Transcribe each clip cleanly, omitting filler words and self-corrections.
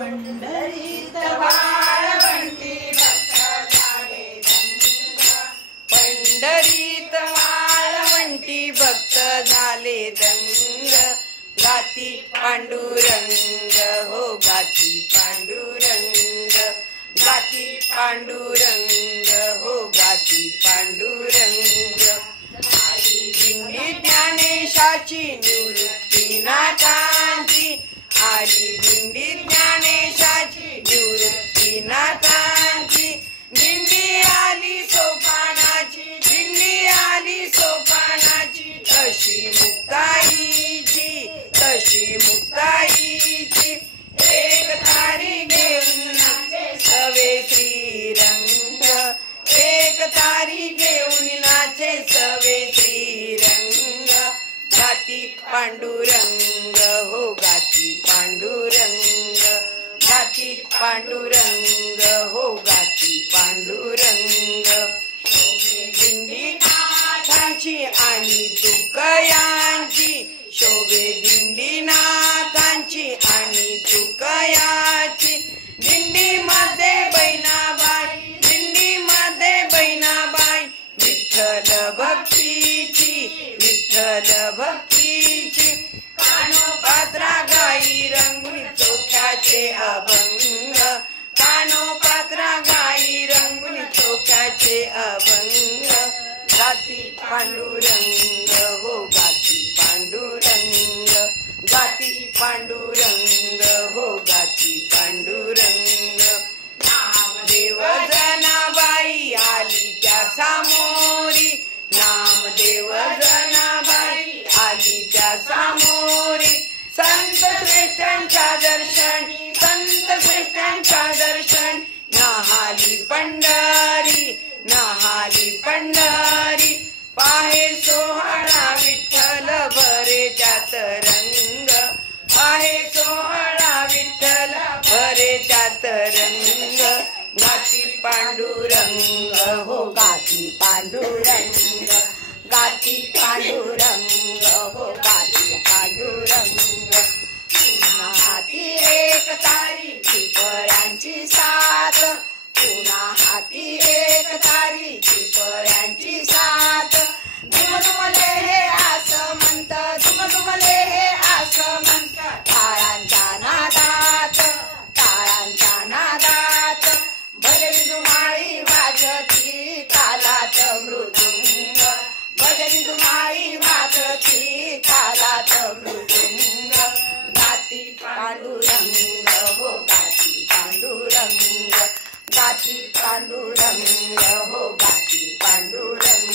पंढरीत वाळवंटी भक्त झाले दंग, पंढरीत वाळवंटी भक्त झाले दंग, गाती पांडुरंग हो गाती पांडुरंग, गाती पांडुरंग हो गाती पांडुरंग, आली दिंडी ज्ञानेशाची निवृत्ती नाथांची, आली दिंडी ज्ञानेशाची निवृत्ती नाथांची, दिंडी आली सोपानाची, दिंडी आली सोपानाची, तशी मुक्ताईची, तशी मुक्ताईची, एक तारी घेऊन नाचे सवे श्रीरंग, एक तारी घेऊन नाचे सवे श्रीरंग, गाती पांडुरंग हो गाती पांडुरंग, गाती पांडुरंग हो गाती पांडुरंग, दिंडी नाथांची आणि तुकयांची, शोभे दिंडी नाथांची आणि तुकयाची, दिंडीमध्ये बहिणाबाई, दिंडीमध्ये बहिणाबाई, विठ्ठल भक्तीची, विठ्ठल भक्तीची, कानोपात्रा गाई रंगुनी चोख्याचे अभंग, कानोपात्रा गाई रंगुनी चोख्याचे अभंग, गाती पांडुरंग हो गाती पांडुरंग, गाती पांडुरंग हो गाती पांडुरंग, नामदेव जनाबाई आली त्या सामोरी, नामदेव जनाबाई आली त्या सामोरी, संत श्रेष्ठांच्या दर्शन, संत श्रेष्ठांच्या दर्शन, नहाली पंढरी, नहाली पंढरी, पाहे सोहळा विठ्ठल भरे त्यात रंग, पाहे सोहळा विठ्ठल भरे त्यात रंग, गाती पांडुरंग हो गाती पांडुरंग, गाती पांडुरंग हो गाती पांडुरंग, पुन्हा हाती एक तारी चिपळ्यांची साथ, पुन्हा हाती एक तारी चिपळ्यांची साथ, दुमदुमले हे असं म्हणत, दुमदुमले हे असं म्हणत, टाळांच्या नादात, टाळांच्या नादात, भजबिंदुमाळी वाजती तालात मृदुंग, भजबिंदुमाळी वाजती तालात मृदुंग, गाती पांडुरंग हो गाती पांडुरंग, गाती पांडुरंग हो गाती पांडुरंग,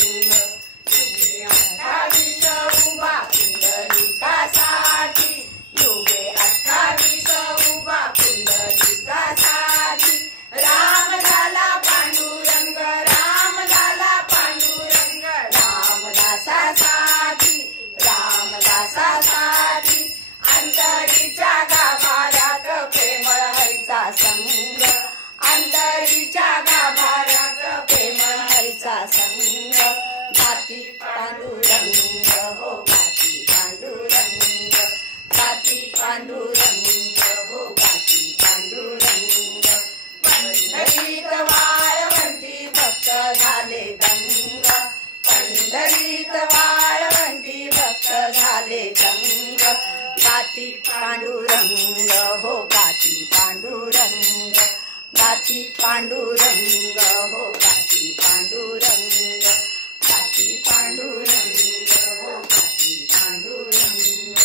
28 उभा पुंडलिकासाठी, युगे 28 उभा पुंडलिकासाठी, राम झाला पांडुरंग, राम झाला पांडुरंग, रामदासासाठी, रामदासासाठी, अंतरीच्या गाभाऱ्यात प्रेमळ हरीचा संग, अंतरीच्या गाभाऱ्यात प्रेमळ हरीचा संग, गाती पांडुरंग हो गाती पांडुरंग, गाती पांडुरंग हो गाती पांडुरंग, पंढरीत वाळवंटी भक्त झाले दंग, पंढरीत वाळवंटी भक्त झाले दंग, गाती पांडुरंग हो गाती पांडुरंग, गाती पांडुरंग हो गाती पांडुरंग, गाती पांडुरंग हो गाती पांडुरंग,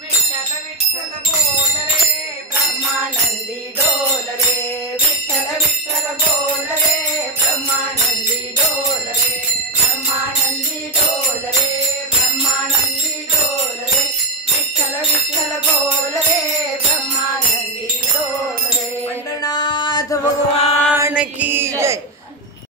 विठ्ठल विठ्ठल बोल रे ब्रह्मानंदी डोल रे, विठ्ठल विठ्ठल बोल रे ब्रह्मानंदी डोल रे, ब्रह्मानंदी डोल रे, ब्रह्मानंदी डोल रे, विठ्ठल विठ्ठल बोल रे ब्रह्मानंदी डोल रे, पंढरनाथ भगवान की जय।